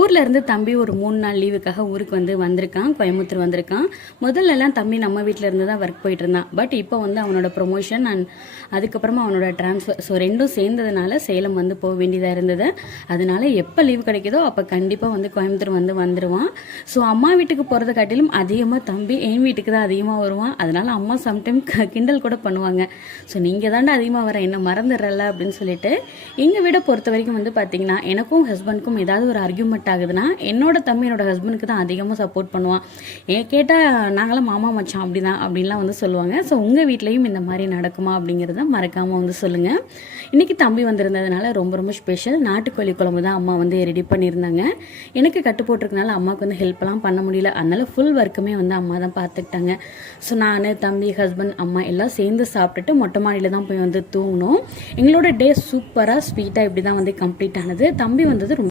ஊரில் இருந்து தம்பி ஒரு 3 நாள் லீவுக்காக ஊருக்கு வந்திருக்கான், கோயம்புத்தூர் வந்திருக்கான். முதல்லலாம் தம்பி நம்ம வீட்டில் இருந்து தான் ஒர்க் போயிட்டு இருந்தான். பட் இப்போ அவனோட ப்ரொமோஷன் அண்ட் அதுக்கப்புறமா அவனோட ட்ரான்ஸ்ஃபர், ஸோ ரெண்டும் சேர்ந்ததுனால சேலம் போக வேண்டியதாக இருந்தது. அதனால எப்போ லீவு கிடைக்குதோ அப்போ கண்டிப்பாக கோயம்புத்தூர் வந்துடுவான். ஸோ அம்மா வீட்டுக்கு போகிறத காட்டிலும் அதிகமாக தம்பி என் வீட்டுக்கு தான் அதிகமாக வருவான். அதனால அம்மா சம்டைம் கிண்டல் கூட பண்ணுவாங்க. ஸோ நீங்கள் தாண்டா அதிகமாக வர, என்ன மறந்துடுறல அப்படின்னு சொல்லிட்டு. எங்கள் வீடை பொறுத்த வரைக்கும் பார்த்தீங்கன்னா எனக்கும் ஹஸ்பண்டுக்கும் ஏதாவது ஒரு ஆர்கியூமெண்ட் ஆகுதுன்னா என்னோட தம்பி என்னோட ஹஸ்பண்டுக்கு தான் அதிகமாக சப்போர்ட் பண்ணுவான். கேட்டால் நாங்களாம் மாமா மச்சான் அப்படிதான் அப்படின்லாம் சொல்லுவாங்க. ஸோ உங்கள் வீட்லேயும் இந்த மாதிரி நடக்குமா அப்படிங்கிறத மறக்காமல் சொல்லுங்கள். இன்றைக்கி தம்பி வந்திருந்ததுனால ரொம்ப ரொம்ப ஸ்பெஷல் நாட்டுக்கோழி குழம்பு தான் அம்மா ரெடி பண்ணியிருந்தாங்க. எனக்கு கட்டு போட்டிருக்கனால அம்மாவுக்கு ஹெல்ப்லாம் பண்ண முடியல. அதனால ஃபுல் ஒர்க்குமே அம்மா தான் பார்த்துக்கிட்டாங்க. ஸோ நான், தம்பி, ஹஸ்பண்ட், அம்மா எல்லாம் சேர்ந்து சாப்பிட்டுட்டு மொட்டை மாடியில் தான் போய் தூங்கணும். எங்களோட டே சூப்பராக ஸ்வீட்டாக இப்படி தான் கம்ப்ளீட் ஆனது. தம்பி ரொம்ப